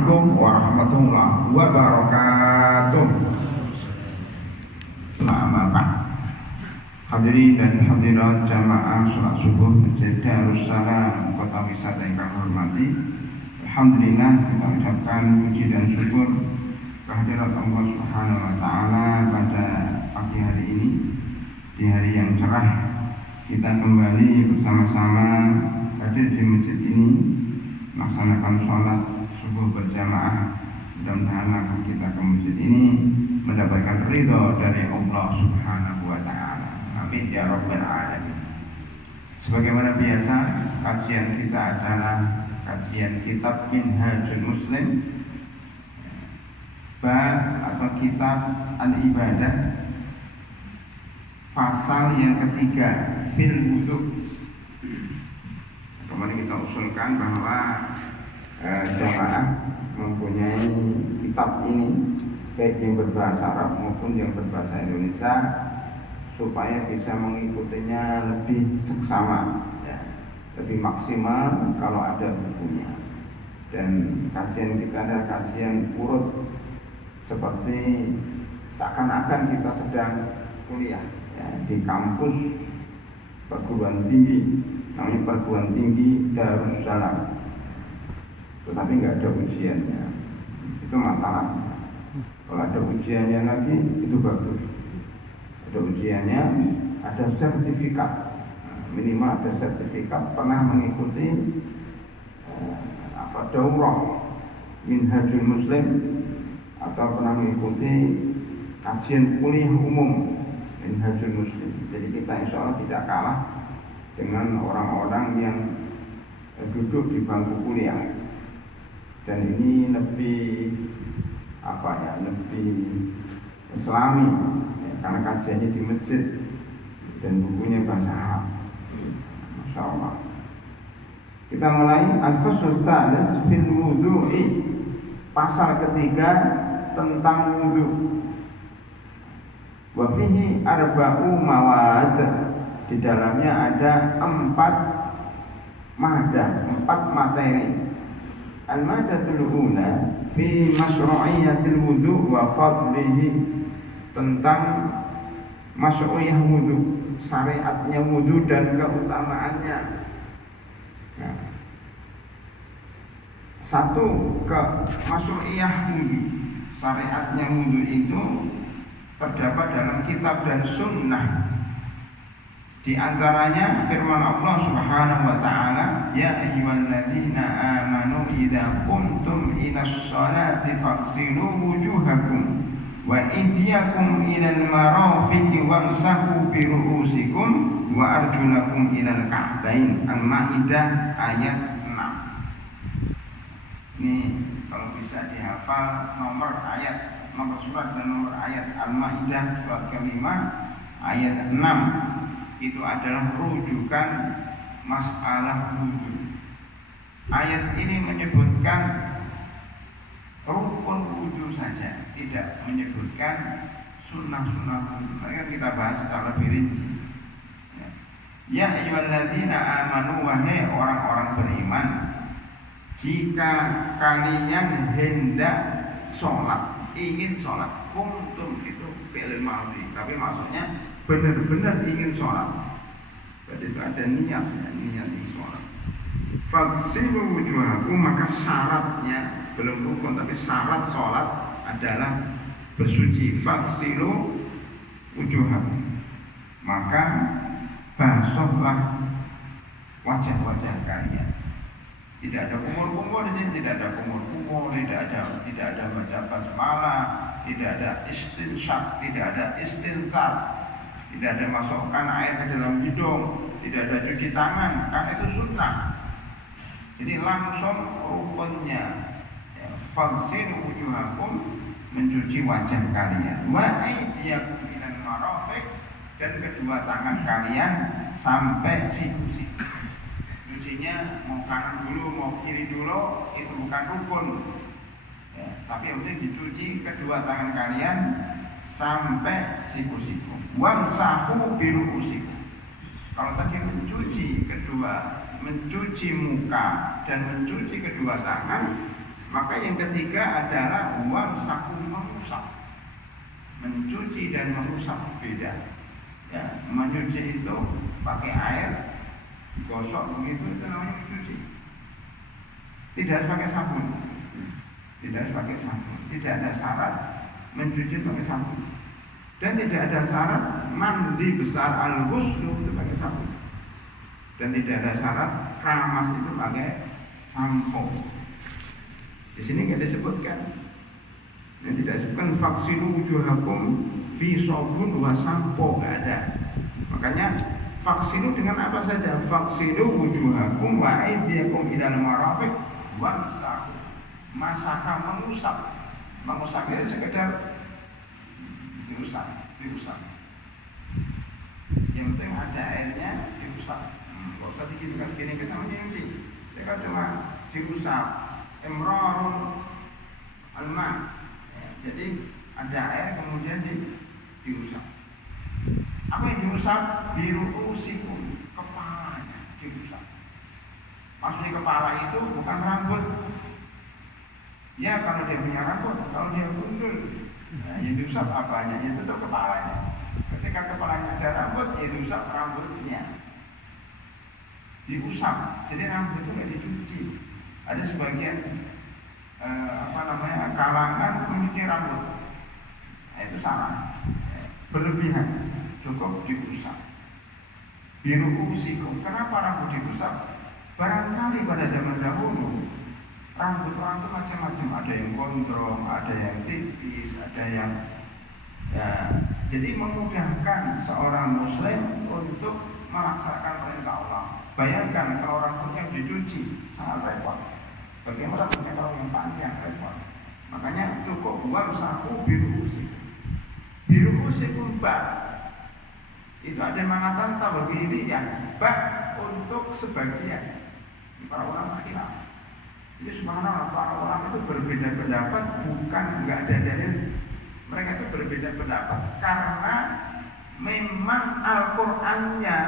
Assalamualaikum warahmatullahi wabarakatuh. Selamat hadirin dan hadirat jamaah salat subuh Masjid Darussalam Kota Wisata yang kami hormati. Alhamdulillah kita ucapkan puji dan syukur kehadirat Allah Subhanahu wa taala pada pagi hari ini, di hari yang cerah. Kita kembali bersama-sama hadir di masjid ini melaksanakan sholat subuh berjamaah. Mudah-mudahan kita ke masjid ini mendapatkan ridho dari Allah Subhanahu wa taala. Amin ya rabbal alamin. Sebagaimana biasa, kajian kita adalah kajian kitab Minhajul Muslim, bab atau kitab al-ibadah, pasal yang ketiga, fil wudu. Kemarin kita usulkan bahwa jamaah mempunyai kitab ini baik yang berbahasa Arab maupun yang berbahasa Indonesia supaya bisa mengikutinya lebih seksama, ya, lebih maksimal kalau ada bukunya. Dan kajian kita adalah kajian urut, seperti seakan-akan kita sedang kuliah, ya, di kampus perguruan tinggi, namanya perguruan tinggi Darussalam, tetapi nggak ada ujiannya. Itu masalah. Kalau ada ujiannya lagi itu bagus. Ada ujiannya, ada sertifikat, minimal ada sertifikat pernah mengikuti daurah Minhajul Muslim atau pernah mengikuti kajian kuliah umum Minhajul Muslim. Jadi kita insya Allah tidak kalah dengan orang-orang yang duduk di bangku kuliah. Dan ini lebih lebih islami, ya, karena kajiannya di masjid dan bukunya bahasa Arab. Masya Allah. Kita mulai al-fasl tsalis fil wudu'i, pasal ketiga tentang wudu. Wa fihi arba'u mawad, di dalamnya ada 4 materi. Al-madatul ula fi masyru'iyyatil wudu wa fadlihi, tentang masyru'iyah wudu, syariatnya wudu dan keutamaannya. Nah, satu, ke masyru'iyah wudu, syariatnya wudu itu terdapat dalam kitab dan sunnah. Di antaranya firman Allah Subhanahu wa taala, ya ayyuhalladzina amanu idza qumtum ilas sholati faghsilu wujuhakum wa aydiyakum ilal marafiqi wamsahu bi ru'usikum wa arjulakum ilal ka'bain. Al-Maidah ayat 6. Ini kalau bisa dihafal nomor surat dan nomor ayat. Al-Maidah surat ke-5 ayat 6 itu adalah rujukan masalah wudu. Ayat ini menyebutkan rukun wudu saja, tidak menyebutkan sunnah-sunnah wudu. Mari kita bahas secara lebih rinci. Ya ayyuhalladzina amanu, wahai orang-orang beriman, jika kalian hendak sholat, ingin sholat, kuntum itu fi'il madhi, tapi maksudnya benar-benar ingin sholat. Berarti itu ada niat ingin sholat. Faghsilu wujuhakum, maka syaratnya, belum rukun tapi syarat sholat adalah bersuci. Faghsilu wujuhakum, maka basuhlah wajah-wajah kalian. Tidak ada kumur-kumur di sini, tidak ada kumur-kumur, tidak ada baca basmalah, tidak ada istinsyaq, tidak ada istinthar, tidak ada masukkan air ke dalam hidung, tidak ada cuci tangan, karena itu sunnah. Jadi langsung rukunnya, ya, faghsilu wujuhakum, mencuci wajah kalian, wa aydiyakum ilal marafiq, dan kedua tangan kalian sampai siku-siku. Cucinya mau kanan dulu, mau kiri dulu, itu bukan rukun, ya, tapi yang penting dicuci kedua tangan kalian sampai siku-siku. Wamsahu bi ru'usikum. Kalau tadi mencuci muka dan mencuci kedua tangan, Maka yang ketiga adalah wamsahu, mengusap. Mencuci dan mengusap beda. Ya, mencuci itu pakai air, gosok begitu, itu namanya mencuci. Tidak harus pakai sabun. Tidak harus pakai sabun. Tidak ada syarat mencuci pakai sabun. Dan tidak ada syarat mandi besar al-ghusl itu pakai sabun. Dan tidak ada syarat keramas itu pakai sampo. Di sini nggak disebutkan. Yang tidak disebutkan faksilu wujuhakum fi sabun wa sampo, nggak ada. Makanya faksilu dengan apa saja? Faksilu wujuhakum wa aydiyakum ilal marafiq wamsahu. Masaka, mengusap. Mengusap itu sekedar diusap. Yang penting ada airnya, diusap. Nggak usah diginikan gini kita menyuci. Kita cuma diusap. Imrarun alma. Jadi ada air kemudian diusap. Apa yang diusap? Biru'usikum, kepalanya diusap. Maksudnya kepala itu bukan rambut. Ya kalau dia punya rambut, kalau dia gundul, yang diusap apanya? Ya tetap kepalanya. Ketika kepalanya ada rambut, ya diusap rambutnya. Diusap, jadi rambut itu nggak dicuci. Ada sebagian kalangan mencuci rambut. Itu salah, berlebihan. Cukup diusap. Biru'usikum. Kenapa rambut diusap? Barangkali pada zaman dahulu rambut orang itu macam-macam, ada yang gondrong, ada yang tipis, ada yang jadi memudahkan seorang muslim untuk melaksanakan perintah Allah. Bayangkan kalau rambutnya dicuci, sangat repot. Bagaimana rambutnya kalau yang panjang, repot. Makanya cukup wamsahu biru'usikum. Biru'usikum itu ada yang mengatakan tabghili ya, untuk sebagian. Para ulama khilaf. Jadi subhanallah, para ulama itu berbeda pendapat, bukan nggak ada dalil. Mereka itu berbeda pendapat karena memang Al-Qur'annya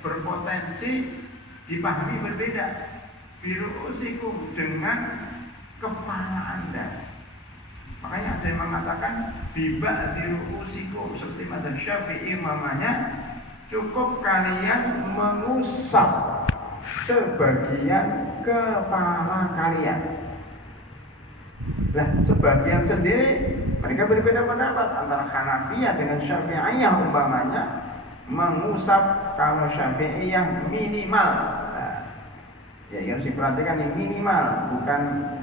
berpotensi dipahami berbeda. Biru'usikum dengan kepala Anda. Makanya ada yang mengatakan biba diru'usikum, seperti madzhab Syafi'i mamanya, cukup kalian mengusap sebagian kepala kalian. Nah, sebagian sendiri mereka berbeda pendapat antara Hanafiyah dengan Syafi'iyah umpamanya, mengusap kalau Syafi'iyah minimal. Nah, ya yang harus diperhatikan ini minimal,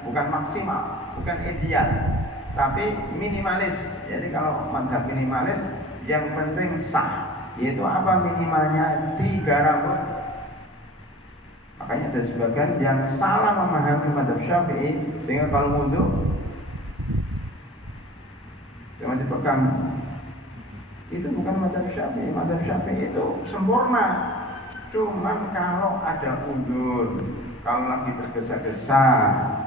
bukan maksimal, bukan ideal, tapi minimalis. Jadi kalau mazhab minimalis yang penting sah, yaitu apa minimalnya 3 rambut. Makanya ada sebagian yang salah memahami mazhab Syafi'i, sehingga kalau wudu jangan dipegang. Itu bukan mazhab Syafi'i. Mazhab Syafi'i itu sempurna. Cuman kalau ada udur, kalau lagi tergesa-gesa,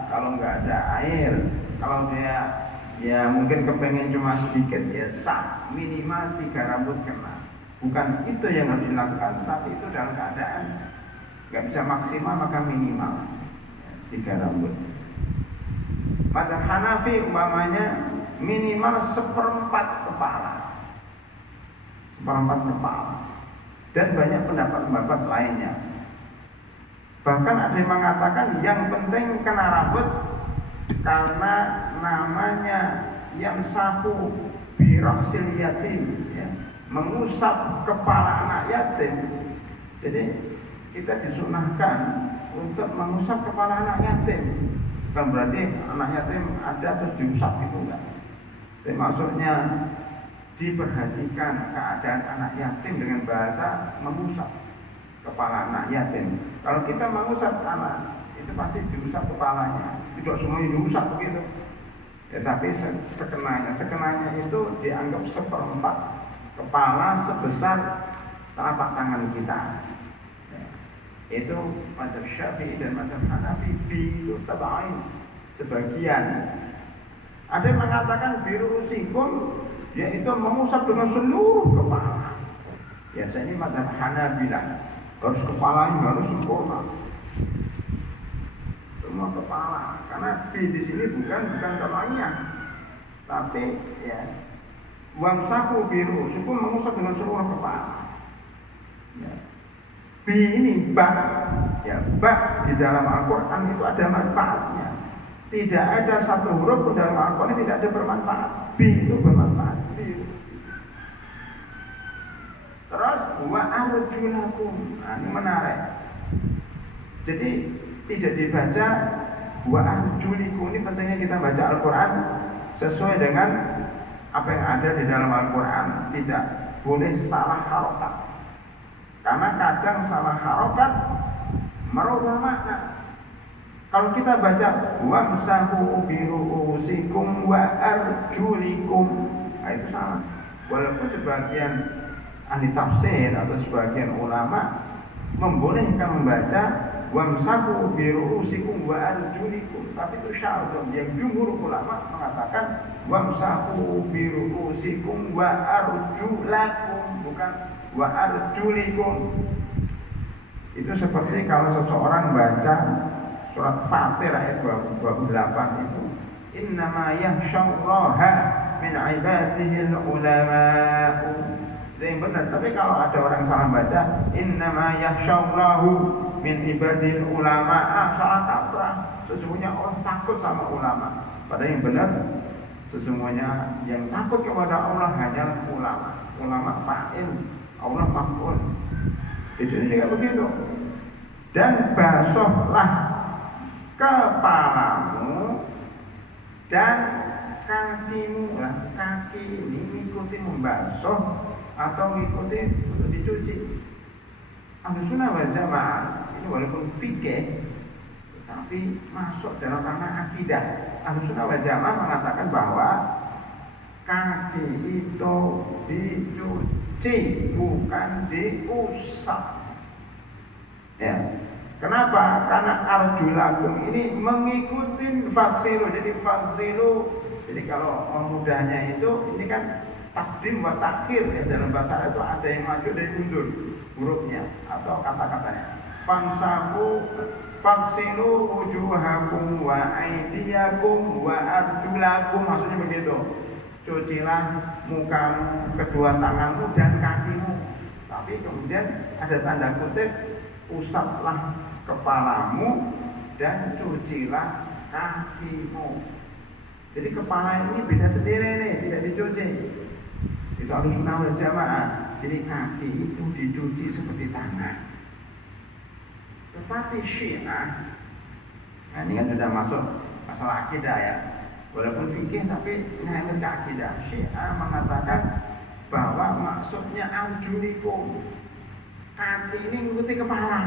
kalau nggak ada air, kalau dia ya mungkin kepengen cuma sedikit, ya sah, minimal 3 rambut kena. Bukan itu yang harus dilakukan, tapi itu dalam keadaan nggak bisa maksimal, maka minimal 3 rambut. Mazhab Hanafi umpamanya minimal 1/4 kepala, 1/4 kepala, dan banyak pendapat-pendapat lainnya. Bahkan ada yang mengatakan yang penting kena rambut, karena namanya yamsahu bi ra'sil yatim, ya, mengusap kepala anak yatim. Jadi kita disunahkan untuk mengusap kepala anak yatim. Bukan berarti anak yatim ada terus diusap, gitu enggak. Jadi maksudnya diperhatikan keadaan anak yatim dengan bahasa mengusap kepala anak yatim. Kalau kita mengusap anak, itu pasti diusap kepalanya. Tidak semuanya diusap begitu. Ya, tapi sekenanya itu dianggap 1/4 kepala sebesar telapak tangan kita. Ya, itu mazhab Syafi'i dan mazhab Hanafi itu tabain sebagian. Ada yang mengatakan biru'usikum, yaitu mengusap dengan seluruh kepala. Biasanya ini mazhab Hanabilah, harus kepalanya harus sempurna. semua kepala. Karena di sini bukan kepalanya, tapi ya wamsahu biru, suku mengusap dengan seluruh kepala. Ya. Bi ini bak, ya bak di dalam Al-Quran itu ada manfaatnya. Tidak ada satu huruf pun dalam Al-Quran tidak ada bermanfaat. Bi itu bermanfaat. Terus wa arjulakum, nah, ini menarik. Jadi tidak dibaca wa arjulikum. Ini pentingnya kita baca Al-Quran sesuai dengan apa yang ada di dalam Al-Quran. Tidak boleh salah harokat, karena kadang salah harokat merubah makna. Kalau kita baca wamsahu biru'usikum wa arjulikum, nah itu salah. Walaupun sebagian ahli tafsir atau sebagian ulama membolehkan membaca wamsahu biru'usikum wa arjulikum, tapi itu syadz. Yang jumhur ulama mengatakan wamsahu biru'usikum wa arjulakum, bukan wa arjulikum. Itu seperti kalau seseorang baca surat Fatir ayat 28 itu innama yakhsyallaha min ibadihi ulama'u. Itu yang benar. Tapi kalau ada orang salah baca innama yakhsyallahu min ibadihi ulama, salah kaprah. Sesungguhnya Allah takut sama ulama. Padahal yang benar sesungguhnya yang takut kepada Allah hanya ulama. Ulama fa'il, Allah maf'ul. Itu juga begitu. Dan basuhlah kepalamu dan kakimu. Lah, kaki ini mengikuti membasuh atau mengikuti untuk dicuci. Ahlussunnah wal Jamaah ini walaupun fikih tapi masuk dalam ranah akidah. Ahlussunnah wal Jamaah mengatakan bahwa kaki itu dicuci, bukan diusap. Ya. Kenapa? Karena arjulakum ini mengikuti faksilu. Jadi faksilu, jadi kalau memudahnya itu, ini kan takdim wa takhir ya, dalam bahasa Arab itu ada yang maju dan mundur hurufnya atau kata-katanya. Fansahu faksilu wujuhakum wa aydiyakum wa arjulakum, maksudnya begitu. Cucilah mukamu, kedua tanganmu dan kakimu. Tapi kemudian ada tanda kutip, usaplah kepalamu dan cucilah kakimu. Jadi kepala ini beda sendiri nih, tidak dicuci. Itu Ahlussunnah wal Jamaah. Jadi kaki itu dicuci seperti tangan. Tetapi Syiah, nah ini kan sudah masuk masalah akidah ya. Walaupun fikih tapi ini ke akidah. Syiah mengatakan bahwa maksudnya arjulikum, kaki ini mengikuti kepala.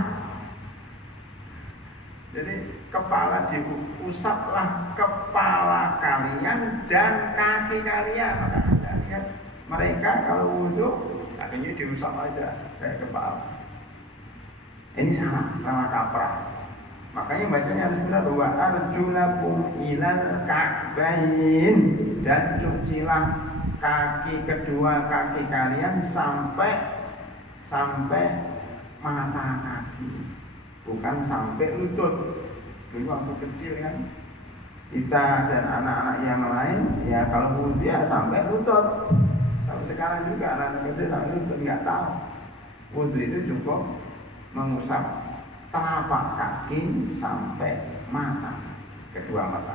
Jadi kepala diusaplah kepala kalian dan kaki kalian. Maka Anda lihat mereka kalau wudhu kakinya diusap aja kayak kepala. Ini salah kaprah. Makanya bacanya harus benar, wa arjulakum ilal ka'bain, dan cucilah kaki, kedua kaki kalian sampai mata kaki, bukan sampai lutut. Dulu waktu kecil kan kita dan anak-anak yang lain ya kalau wudhu ya sampai lutut. Tapi sekarang juga anak-anak kecil sampai lutut nggak tahu. Wudhu itu cukup mengusap telapak kaki sampai mata, kedua mata.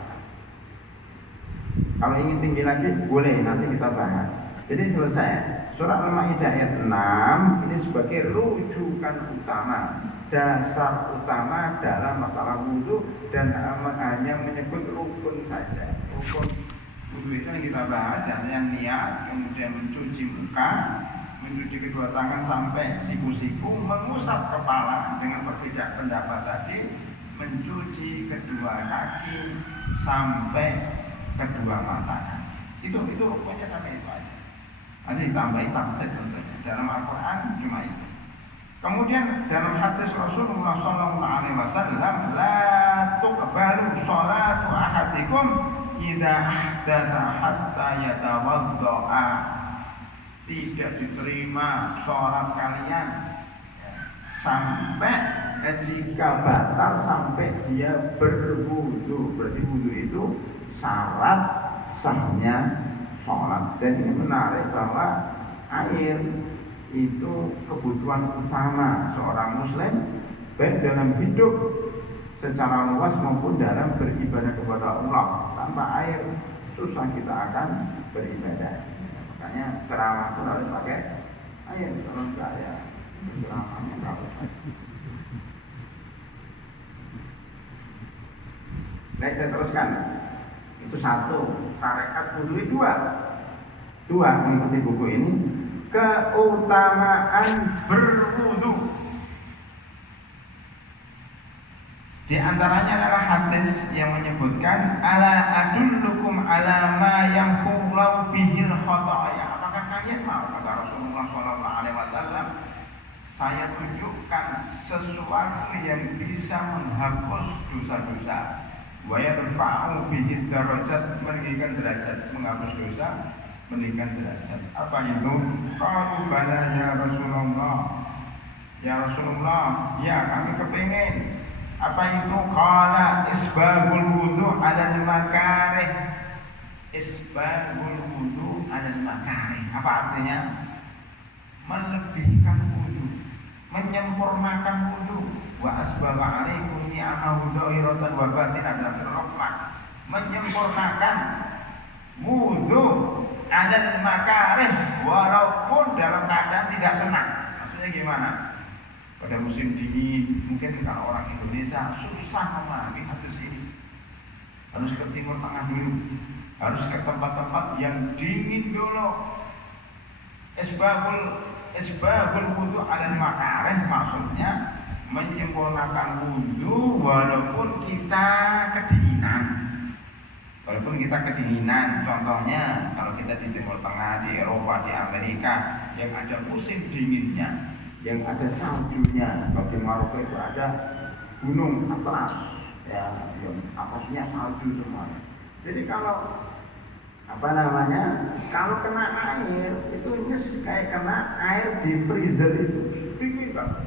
Kalau ingin tinggi lagi boleh, nanti kita bahas. Jadi selesai. Surah Al-Maidah ayat 6 ini sebagai rujukan utama, dasar utama dalam masalah wudhu, dan hanya menyebut rukun saja. Rukun wudhu itu yang kita bahas, yang niat, kemudian mencuci muka, mencuci kedua tangan sampai siku-siku, mengusap kepala dengan perbedaan pendapat tadi, mencuci kedua kaki sampai kedua mata. Itu rukunnya sampai itu aja. Nanti ditambahi takdir tentunya. Dalam Al-Quran cuma itu. Kemudian dalam hadis Rasulullah SAW, la tuqbalu sholatu ahadikum idza ahdatsa hatta yatawaddaa. Tidak diterima sholat kalian sampai jika batal sampai dia berwudu. Berarti wudu itu syarat sahnya sholat. Dan ini menarik bahwa air itu kebutuhan utama seorang muslim, baik dalam hidup secara luas maupun dalam beribadah kepada Allah. Tanpa air susah kita akan beribadah. Makanya ceramah itu harus pakai air. Kalau enggak ya ceramahnya harus. Baik, saya teruskan. Itu satu. Syariat wudu dua mengikuti buku ini. Keutamaan berwudu. Di antaranya adalah hadis yang menyebutkan ala adullukum ala ma yamhullahu bihil khotaya. Apakah kalian mau, kata Rasulullah SAW, saya tunjukkan sesuatu yang bisa menghapus dosa-dosa, wa yarfa'u bihi darajat, meninggikan derajat, menghapus dosa, meninggikan derajat. Apa itu? Qalu bala ya Rasulullah. Ya Rasulullah, ya kami kepingin. Apa itu? Qala isbagul wudu 'alal makarih. Isbagul wudu 'alal makarih. Apa artinya? Melebihkan wudu, menyempurnakan wudu. Wa asbagha 'alaikum ni'amahu dhahiratan wa batinan, dalam surah Al-Qur'an. Menyempurnakan wudu 'alal makarih, walaupun dalam keadaan tidak senang. Maksudnya gimana? Pada musim dingin, mungkin kalau orang Indonesia susah memahami hadis ini. Harus ke Timur Tengah dulu, harus ke tempat-tempat yang dingin dulu. Isbagul wudu 'alal makarih, maksudnya menyempurnakan wudu walaupun kita kedinginan. Walaupun kita kedinginan, contohnya kalau kita di Timur Tengah, di Eropa, di Amerika, yang ada musim dinginnya, yang ada saljunya. Kalau di Maroko itu ada gunung Atlas, ya, yang atasnya salju semuanya. Jadi kalau kalau kena air itu kayak kena air di freezer itu, dingin banget.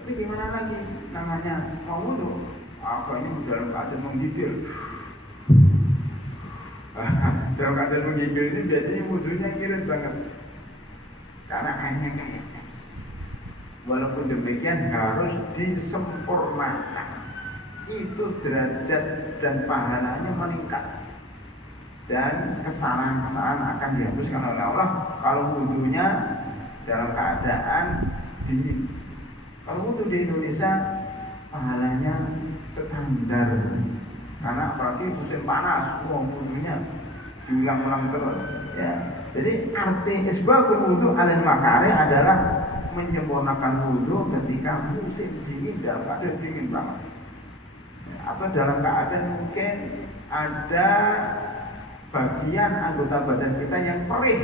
Tapi gimana lagi namanya mau wudu? Apa ini dalam keadaan menggigil? Dalam keadaan menggigil ini biasanya wudunya ngirit banget, karena airnya kayak es. Walaupun demikian harus disempurnakan. Itu derajat dan pahalanya meningkat, dan kesalahan-kesalahan akan dihapuskan oleh Allah kalau wudunya dalam keadaan dingin. Kalau wudu di Indonesia pahalanya standar, karena apalagi musim panas, wudunya diulang-ulang terus. Ya. Jadi arti isbagul wudu 'alal makarih adalah menyempurnakan wudu ketika musim dingin, dalam keadaan dingin banget. Atau dalam keadaan mungkin ada bagian anggota badan kita yang perih.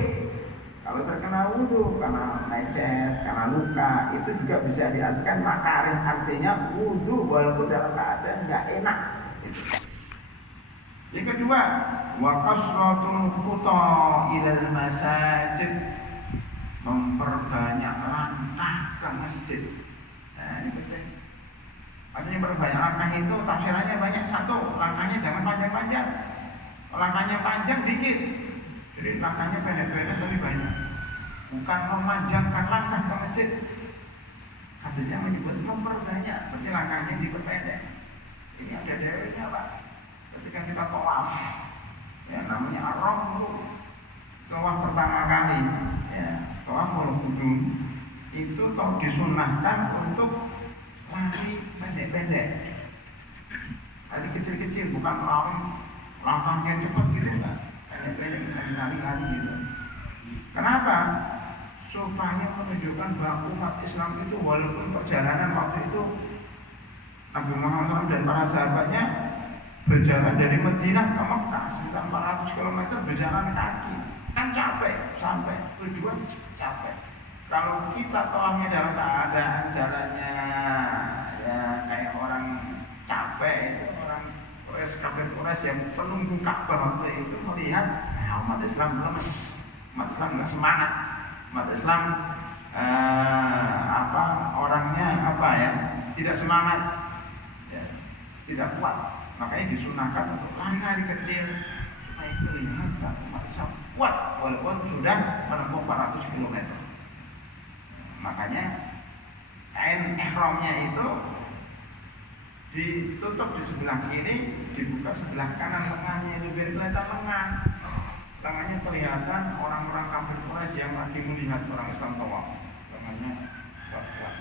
Kalau terkena wudu karena lecet, karena luka, itu juga bisa diartikan makarih, artinya wudu walaupun dalam keadaan nggak enak. Yang kedua, wa qasratul khuta ilal masajid, memperbanyak langkah ke masjid. Nah, ini penting. Artinya memperbanyak langkah itu tafsirannya banyak. Satu, langkahnya jangan panjang-panjang. Langkahnya panjang dikit. Jadi langkahnya pendek-pendek tapi banyak. Bukan memanjangkan langkah ke masjid. Hadisnya menyebut memperbanyak, berarti langkahnya diperpendek. Ini ada dalilnya, Pak. Ketika kita tawaf, ya namanya ar-ramlu, tawaf pertama kali, ya, tawaful qudum, itu toh disunnahkan untuk lari pendek-pendek, lari kecil-kecil, bukan lari langkahnya cepat gitu, enggak, pendek-pendek, lari-lari gitu. Kenapa? Supaya menunjukkan bahwa umat Islam itu walaupun perjalanan waktu itu Nabi Muhammad SAW dan para sahabatnya berjalan dari Madinah ke Mekah sekitar 400 km berjalan kaki, kan capek, sampai tujuan capek. Kalau kita tawafnya dalam keadaan jalannya ya kayak orang capek, itu orang Quraisy yang penunggu Ka'bah waktu itu melihat umat Islam lemes, umat Islam nggak semangat, umat Islam orangnya tidak semangat, ya, tidak kuat. Makanya disunahkan untuk lari-lari kecil supaya kelihatan bisa kuat walaupun sudah menempuh 400 km. Makanya kain ihramnya itu ditutup di sebelah kiri, dibuka sebelah kanan, tengahnya itu biar kelihatan lengan. Lengannya kelihatan orang-orang kafir Quraisy yang lagi melihat orang Islam tawaf. Lengannya kuat-kuat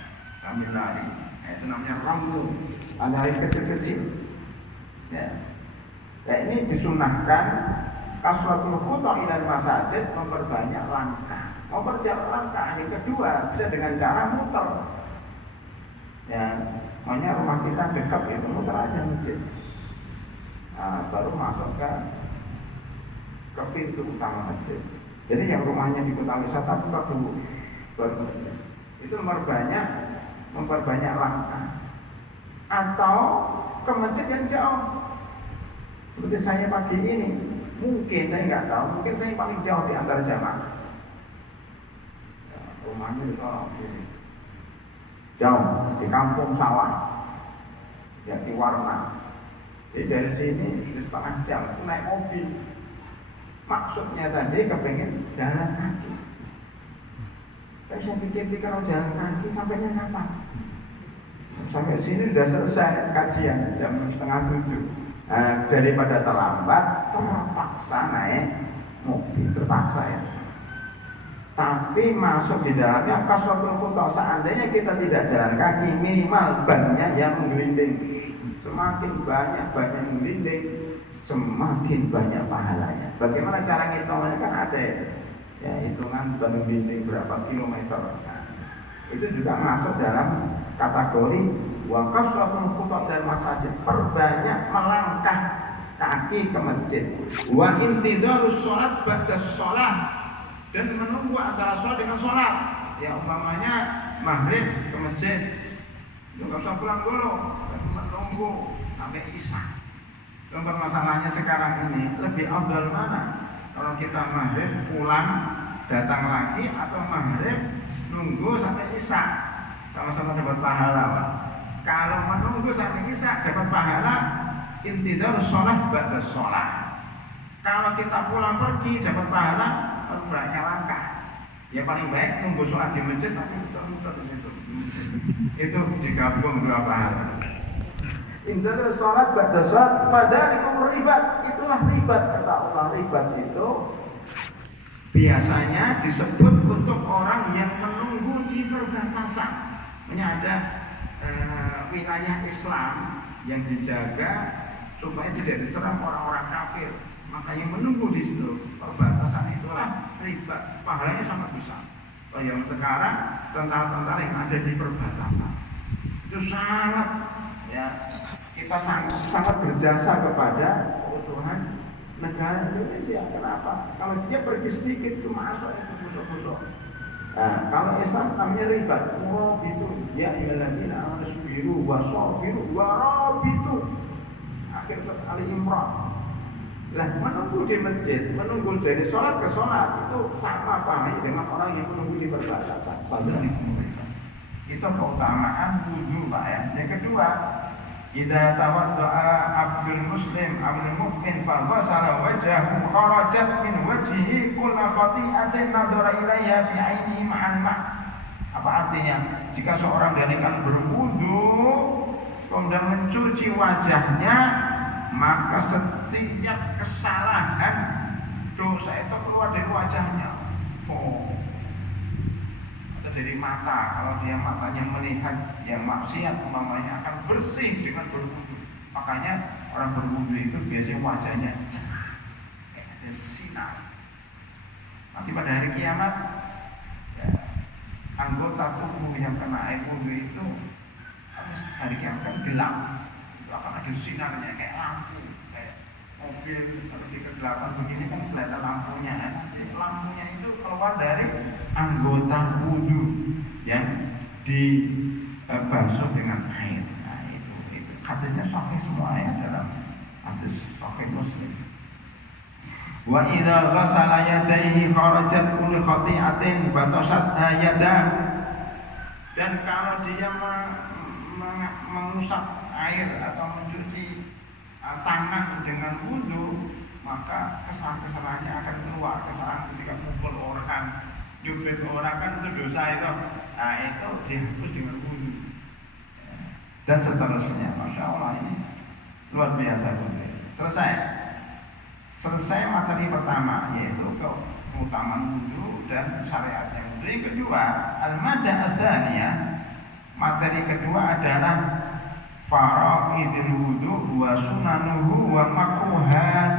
sambil lari. Nah, itu namanya ramlu. Ada lari kecil-kecil. Ya. Ya, ini disunahkan kasratul khuta ilal masajid, memperbanyak langkah. Memperbanyak langkah. Yang kedua bisa dengan cara muter. Ya, makanya rumah kita dekat itu muter aja masjid. Nah, baru masuk ke pintu utama masjid. Jadi yang rumahnya di kota wisata buka dulu baru masjid. Itu memperbanyak langkah. Atau ke masjid yang jauh. Seperti saya pagi ini, mungkin saya nggak tahu, mungkin saya paling jauh di antara jamaah. Ya, rumahnya di Sorong sini. Jauh di kampung sawah, ya di Warna. Jadi dari sini sudah setengah jam naik mobil. Maksudnya tadi kepengen jalan kaki. Tapi saya pikir kalau jalan kaki sampainya kapan? Sampai sini sudah selesai kajian jam 6:30. Daripada terlambat, terpaksa naik mobil, terpaksa ya. Tapi masuk di dalamnya kasratul khuta. Seandainya kita tidak jalan kaki, minimal bannya yang menggelinding. Semakin banyak ban yang menggelinding, semakin banyak pahalanya. Bagaimana cara ngitungnya? Kan ada ya hitungan ban menggelinding berapa kilometer. Nah, itu juga masuk dalam kategori wa kasratul khuta dan masajid, perbanyak melangkah kaki ke masjid. Wa intidarus sholat ba'da sholat, dan menunggu antara sholat dengan sholat. Ya umpamanya maghrib ke masjid, nggak usah pulang dulu, menunggu sampai isya. Permasalahannya sekarang ini lebih afdal mana? Kalau kita maghrib pulang datang lagi, atau maghrib nunggu sampai isya, sama-sama dapat pahala, Pak. Kalau menunggu sampai isya dapat pahala intidarus sholat ba'da sholat. Kalau kita pulang pergi dapat pahala banyak langkah. Ya paling baik nunggu sholat di masjid tapi muter-muter di situ. Itu digabung dua pahala. Intidarus sholat ba'da sholat fadzalikum ribat. Itulah ribat, kata Allah. Ribat itu biasanya disebut untuk orang yang menunggu di perbatasan. Ada wilayah Islam yang dijaga supaya tidak diserang orang-orang kafir. Makanya menunggu di situ perbatasan, itulah riba, pahalanya sangat besar. Kalau yang sekarang tentara-tentara yang ada di perbatasan itu sangat, ya kita sangat berjasa kepada keutuhan negara Indonesia. Kenapa? Kalau dia pergi sedikit itu masuk itu musuh-musuh. Nah, kalau Islam namanya riba, itu ya ayyuhalladzina amanu sabiru wasabiru warabitu. Akhir surat Ali Imran. Lah menunggu di masjid, menunggu dari sholat ke sholat itu sama pahalanya dengan orang yang menunggu di perbatasan. Itu keutamaan wudu, Pak ya. Yang kedua, idza tawadda'a abdul muslim abdul mu'min fa ghasala wajhahu kharajat min wajhihi kullu khati'atin nadhara ilaiha bi 'ainihi ma'al ma'. Apa artinya? Jika seorang dari kalian berwudu kemudian mencuci wajahnya, maka setiap kesalahan dosa itu keluar dari wajahnya. Atau dari mata, kalau dia matanya melihat yang maksiat umpamanya akan bersih dengan berwudu. Makanya orang berwudu itu biasanya wajahnya cerah, ada sinar. Nanti pada hari kiamat ya, anggota tubuh yang kena air wudu itu hari kiamat kan gelap, itu akan ada sinarnya kayak lampu, kayak mobil kalau di kegelapan begini kan kelihatan lampunya. Nanti lampunya itu keluar dari anggota wudu yang dibasuh dengan air. Nah itu hadisnya sahih semua ya, dalam hadis sahih Muslim. Wa idza ghasala yadayhi kharajat kullu khati'atin batasat yadahu. Dan kalau dia mengusap air atau mencuci tangan dengan wudu, maka kesalahannya akan keluar. Kesalahan ketika mukul orang, nyubit orang kan itu dosa itu. Nah itu dihapus dengan wudu dan seterusnya. Masya Allah, ini luar biasa. Selesai materi pertama, yaitu keutamaan wudu dan syariatnya wudu. Yang kedua, al-madah ats-tsaniyah, materi kedua adalah faraidul wudu wa sunanuhu wa makruhat.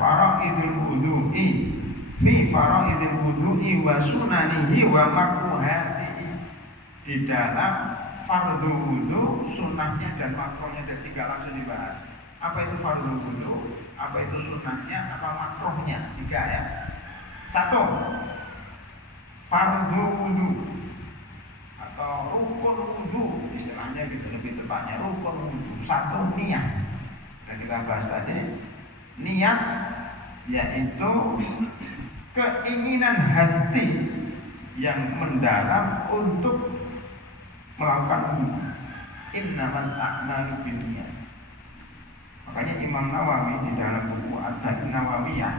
Faraidul wudu'i fi faraidul wudu'i wa sunanihi wa makruhatihi. Di dalam fardhu wudu, sunnahnya dan makruhnya, ada 3 langsung dibahas. Apa itu fardhu wudu? Apa itu sunnahnya? Apa makruhnya? 3 ya. 1. Fardhu wudu atau rukun wudu, istilahnya gitu, lebih tepatnya rukun wudu. 1, niat. Dan kita bahas tadi, niat yaitu keinginan hati yang mendalam untuk melakukan wudu. Innamal a'malu binniyat. Makanya Imam Nawawi di dalam buku Ad-Da'i Nawawiyah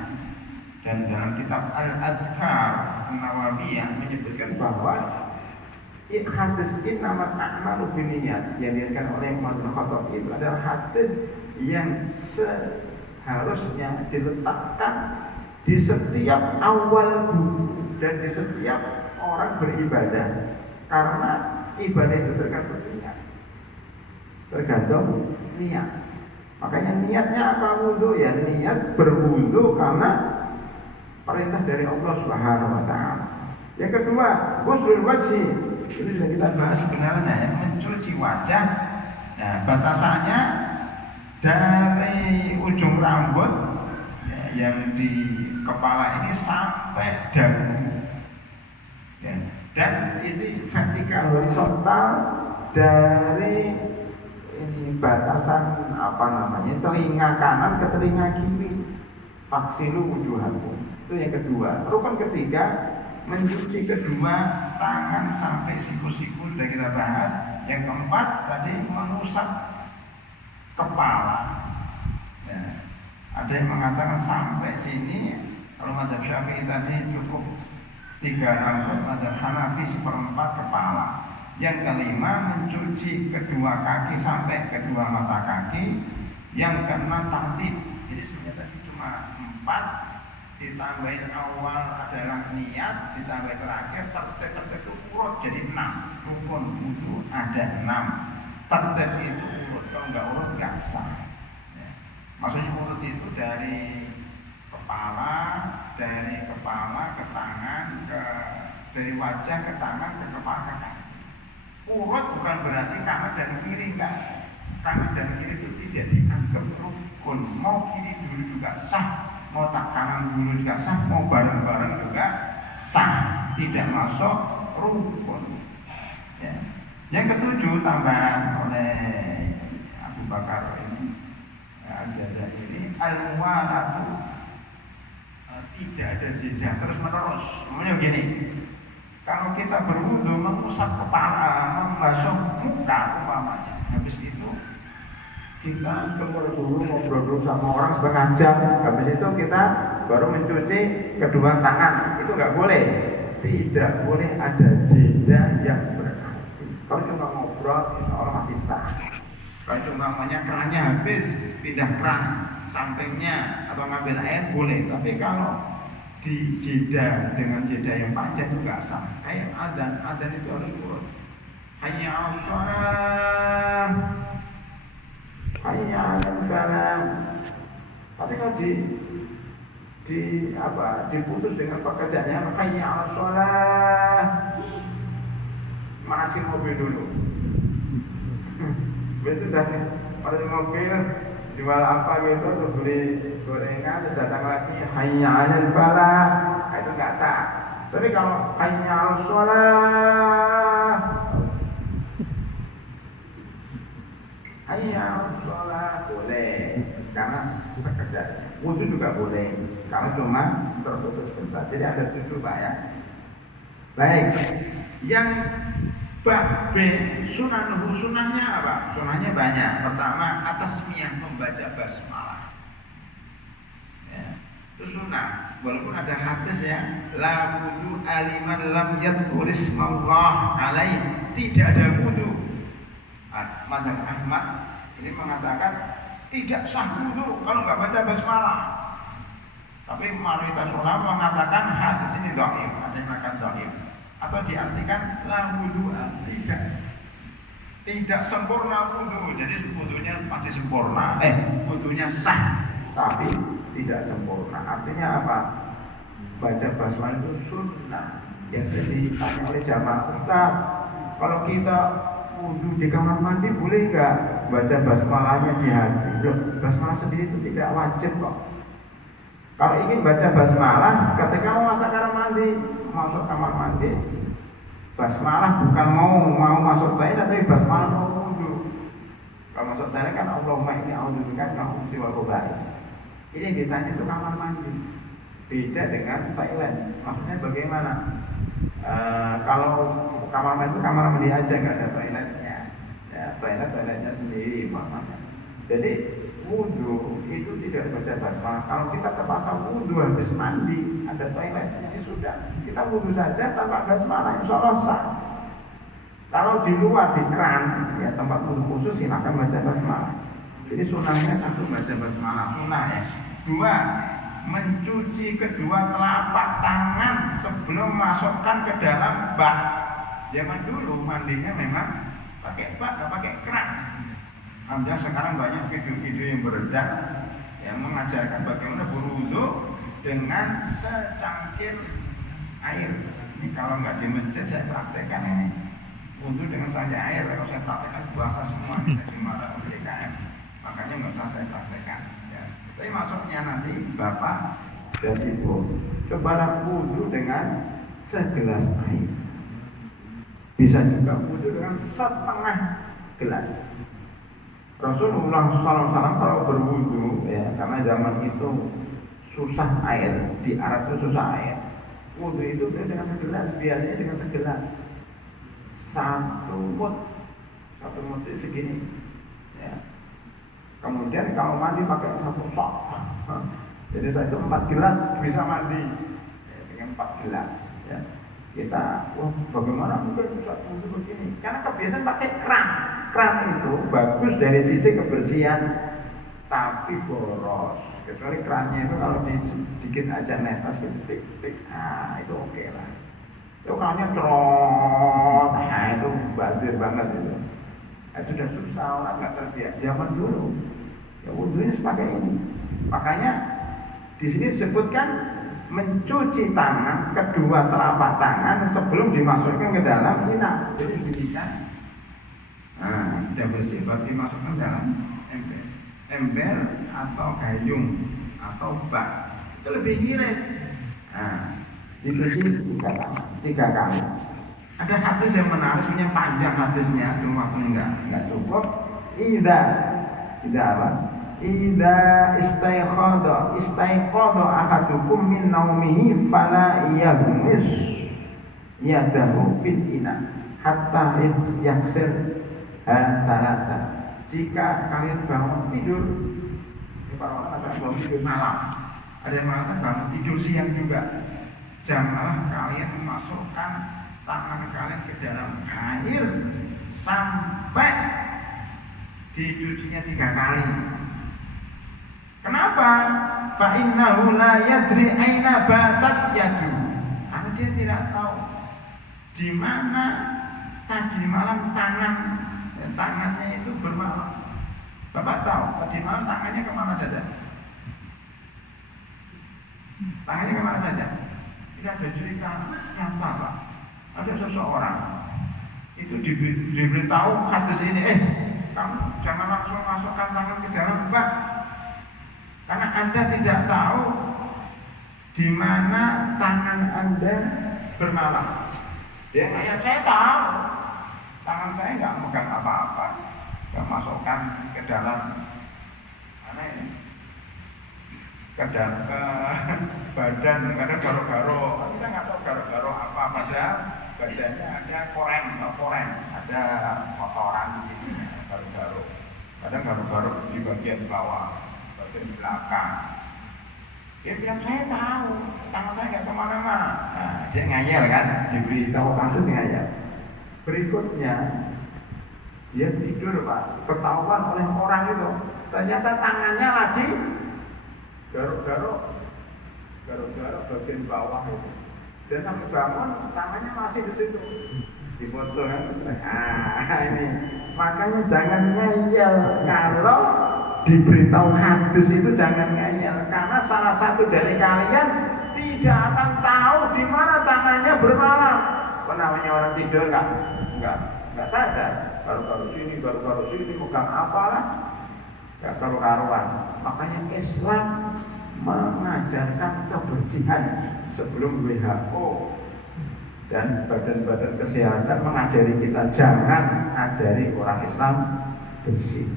dan dalam kitab Al-Adhkar An-Nawawiyah menyebutkan bahwa hadis innamal a'malu binniyat yang diriwayatkan oleh Umar bin Khattab itu adalah hadis yang seharusnya diletakkan di setiap awal buku dan di setiap orang beribadah, karena ibadah itu tergantung niat. Makanya niatnya apa wudu? Ya niat berwudu karena perintah dari Allah Subhanahu wa taala. Yang kedua, ghuslul wajhi. Ini sudah kita bahas sebenarnya ya, mencuci wajah. Nah, batasannya dari ujung rambut ya, yang di kepala ini sampai dagu. Ya. Dan ini vertikal horizontal dari ini batasan telinga kanan ke telinga kiri. Faksilu wujuhakum. Itu yang kedua. Rukun ketiga, mencuci kedua tangan sampai siku-siku, sudah kita bahas. Yang keempat tadi mengusap kepala. Ya. Ada yang mengatakan sampai sini. Kalau mazhab Syafi'i tadi cukup 3 rambut, mazhab Hanafi 1/4 kepala. Yang kelima, mencuci kedua kaki sampai kedua mata kaki. Yang keenam, tartib. Jadi sebenarnya tadi cuma 4, ditambahin awal adalah niat, ditambah terakhir tertib itu urut jadi 6. Rukun wudu ada 6. Tertib itu urut, kalau nggak urut nggak sah. Ya. Maksudnya urut itu dari kepala ke tangan, dari wajah ke tangan ke kepala ke kaki. Urut bukan berarti kanan dan kiri, enggak. Kanan dan kiri itu tidak dianggap rukun. Mau kiri dulu juga sah, mau tak kanan dulu juga sah, mau bareng-bareng juga sah. Tidak masuk rukun. Ya. Yang ketujuh, tambahan oleh Abu Bakar ini, Al-Jazairi, al-muwalatu, tidak ada jeda, terus menerus. Namanya begini, kalau kita berwudu mengusap kepala, membasuh muka umpamanya, habis itu kita keluar dulu ngobrol sama orang setengah jam, habis itu kita baru mencuci kedua tangan, itu nggak boleh. Tidak boleh ada jeda yang berarti. Kalau cuma ngobrol, insya Allah masih sah. Kalau cuma kerannya habis, pindah keran sampingnya atau ngambil air boleh. Tapi kalau di jeda dengan jeda yang panjang itu nggak sah. Kayak adzan itu harus urut. Hayya 'alas shalah, hayya 'alal falah. Tapi kalau diputus dengan pekerjaannya hayya 'alas shalah, manasin mobil dulu. Betul tadi pada mobil jual apa gitu, terus beli gorengan, terus datang lagi hayya 'alal falah, itu nggak sah. Tapi kalau hayya 'alas shalah, hayya 'alas shalah boleh, karena sekedar wudu juga boleh, karena cuma terputus sebentar. Jadi ada 7 Pak ya. Baik, yang Bab B, sunahnya apa? Sunahnya banyak. Pertama, atasmiyah, membaca basmalah. Ya, itu sunnah. Walaupun ada hadis ya, la wudu aliman lam yadhkur ismallah alaih. Tidak ada wudu. Madzhab Ahmad ini mengatakan tidak sah wudu kalau nggak baca basmalah. Tapi mayoritas ulama mengatakan hadis ini dhaif, ada yang mengatakan dhaif. Atau diartikan la wudu'a, tidak sempurna wudu. Jadi wudunya masih sempurna, wudunya sah tapi tidak sempurna. Artinya apa? Baca basmalah itu sunnah. Yang sering ditanya oleh jamaah, Ustaz, kalau kita wudu di kamar mandi boleh nggak baca basmalahnya di hati? Loh, basmalah sendiri itu tidak wajib kok. Kalau ingin baca basmalah ketika masuk kamar mandi, basmalah bukan mau masuk toilet, tapi basmalah mau wudu. Kalau masuk toilet kan Allahumma inni a'udzubika min al-khubuthi wal khaba'is. Ini ditanya itu kamar mandi. Beda dengan toilet. Maksudnya bagaimana? Kalau kamar mandi itu kamar mandi aja, nggak ada toiletnya. Ya, toiletnya sendiri maknanya. Jadi wudu itu tidak baca basmalah. Kalau kita terpaksa wudu habis mandi, ada toiletnya, ya sudah, kita wudu saja tanpa basmalah, insya Allah sah. Kalau di luar di keran, ya tempat wudu khusus, silakan baca basmalah. Jadi sunahnya satu, baca basmalah, sunnah ya. Dua, mencuci kedua telapak tangan sebelum masukkan ke dalam bak. Zaman dulu mandinya memang pakai bak, nggak pakai keran. Alhamdulillah sekarang banyak video-video yang beredar yang mengajarkan bagaimana berwudu dengan secangkir air. Ini kalau nggak di masjid saya praktekkan ini. Wudu dengan secangkir air. Kalau saya praktekkan puasa semua bisa dimarah oleh DKM. Makanya nggak usah saya praktekkan. Ya. Tapi maksudnya nanti Bapak dan Ibu cobalah wudu dengan segelas air. Bisa juga wudu dengan setengah gelas. Rasulullah SAW kalau berwudu ya, karena zaman itu susah air, di Arab itu susah air. Wudu itu dengan segelas, biasanya dengan segelas. Satu mut itu segini. Ya. Kemudian kalau mandi pakai satu sok. Jadi saya itu 4 gelas bisa mandi ya, dengan 4 gelas. Ya. Kita, bagaimana mungkin bisa wudu begini? Karena kebiasaan pakai keran. Keran itu bagus dari sisi kebersihan, tapi boros. Kecuali kerannya itu kalau sedikit aja netes, tik, itu oke lah. Itu kerannya cerot, itu bazir banget itu. Sudah susah, orang nggak terbiasa. Zaman dulu, ya wudunya sepakai ini. Makanya di sini disebutkan mencuci tangan, kedua telapak tangan sebelum dimasukkan ke dalam inap. Jadi demikian. Nah, sudah bersih baru dimasukkan dalam ember atau gayung atau bak. Itu lebih ngirit. Nah, dicuci 3 kali. Ada hadis yang menarik, sebenarnya panjang hadisnya, cuma waktu enggak cukup. Ida apa? Ida istaiqadha ahadukum min naumihi fala yaghmis yadahu fil ina hatta yaghsil tarata. Jika kalian bangun tidur, para orang kata bangun tidur malam, ada yang mengatakan bangun tidur siang juga, janganlah kalian memasukkan tangan kalian ke dalam air sampai dicucinya 3 kali. Kenapa? Fa innahu la yadri aina batat yadu. Karena dia tidak tahu di mana tadi malam tangannya itu bermalam. Bapak tahu tadi malam tangannya kemana saja? Tangannya kemana saja? Tidak ada cerita nyata Pak. Ada seseorang itu diberitahu hadis ini, kamu jangan langsung masukkan tangan ke dalam bak, karena Anda tidak tahu di mana tangan Anda bermalam. Dia kayak saya tahu, tangan saya nggak megang apa-apa, nggak masukkan ke dalam mana ini, ke badan, kadang garo-garo, kita nggak tahu garo-garo apa, padahal badannya ada koreng, ada kotoran di sini, garuk-garuk. Kadang garuk-garuk di bagian bawah, bagian belakang. Dia bilang saya tahu, tangan saya nggak kemana-mana. Nah, dia ngayal kan, diberitahu kasus ngayal. Berikutnya dia tidur Pak, ketahuan oleh orang itu. Ternyata tangannya lagi garuk-garuk bagian bawah itu. Dan sampai bangun tangannya masih di situ. Dipoto kan. Ini makanya jangan ngeyel kalau diberitahu hadis itu, jangan ngeyel karena salah satu dari kalian tidak akan tahu di mana tangannya bermalam. Apa namanya orang tidur enggak sadar. Baru sini pegang apalah. Enggak karu-karuan. Makanya Islam mengajarkan kebersihan sebelum WHO dan badan-badan kesehatan mengajari kita jangan ajari orang Islam bersih.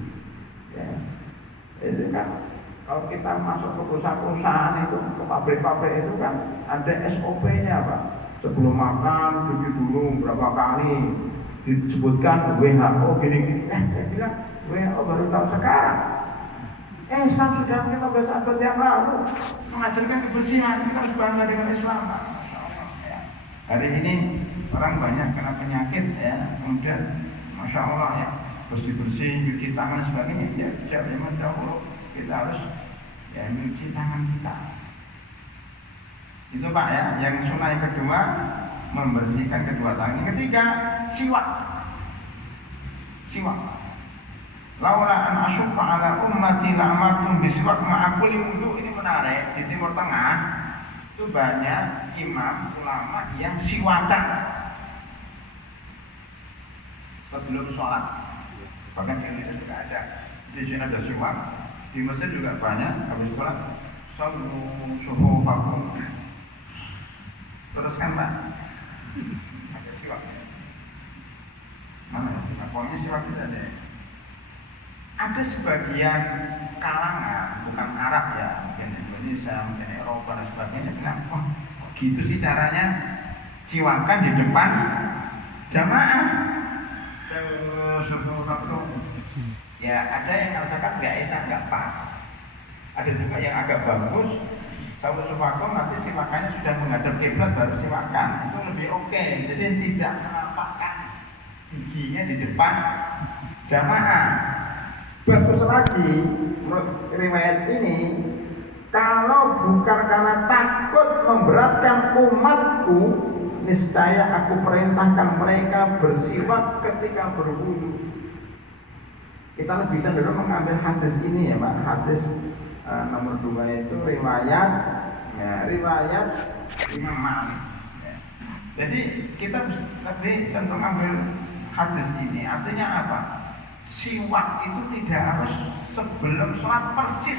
Ya. Itu kan kalau kita masuk ke perusahaan-perusahaan itu, ke pabrik-pabrik itu kan ada SOP-nya Pak. Sebelum makan cuci dulu berapa kali, disebutkan WHO gini-gini. Saya bilang WHO baru tahu sekarang. Islam sudah 15 abad yang lalu mengajarkan kebersihan. Kita harus bangga dengan Islam Pak. Ya. Hari ini orang banyak kena penyakit ya, kemudian Masya Allah ya, bersih-bersih, cuci tangan sebagainya. Ya, zaman dahulu kita harus ya mencuci tangan kita. Itu Pak ya. Yang sunnah yang kedua, membersihkan kedua tangan. Yang ketiga, siwak. Laula an asyqa ala ummati la amartum biswak ma'a kulli wudu. Ini menarik, di Timur Tengah itu banyak imam ulama yang siwakan sebelum sholat. Bahkan di Indonesia juga ada. Di sini ada siwak. Di Mesir juga banyak. Habis sholat, sallu sufufakum. Teruskan Pak. Ada siwak. Mana siwak? Pokoknya siwak itu ada. Ada sebagian kalangan, bukan Arab ya, mungkin Indonesia, mungkin Eropa dan sebagainya bilang, wah kok gitu sih caranya siwakan di depan jamaah. Ya ada yang mengatakan nggak enak, nggak pas. Ada juga yang agak bagus. Sawu-sufakum nanti siwakannya sudah menghadap kiblat baru siwakan, itu lebih oke. Jadi tidak menampakkan giginya di depan jamaah. Bagus lagi, menurut riwayat ini, kalau bukan karena takut memberatkan umatku, niscaya aku perintahkan mereka bersiwak ketika berwudu. Kita lebih cenderung mengambil hadis ini ya Pak. Hadis nomor 2 itu riwayat Imam Malik. Jadi kita lebih cenderung ambil hadis ini. Artinya apa? Siwak itu tidak harus sebelum sholat persis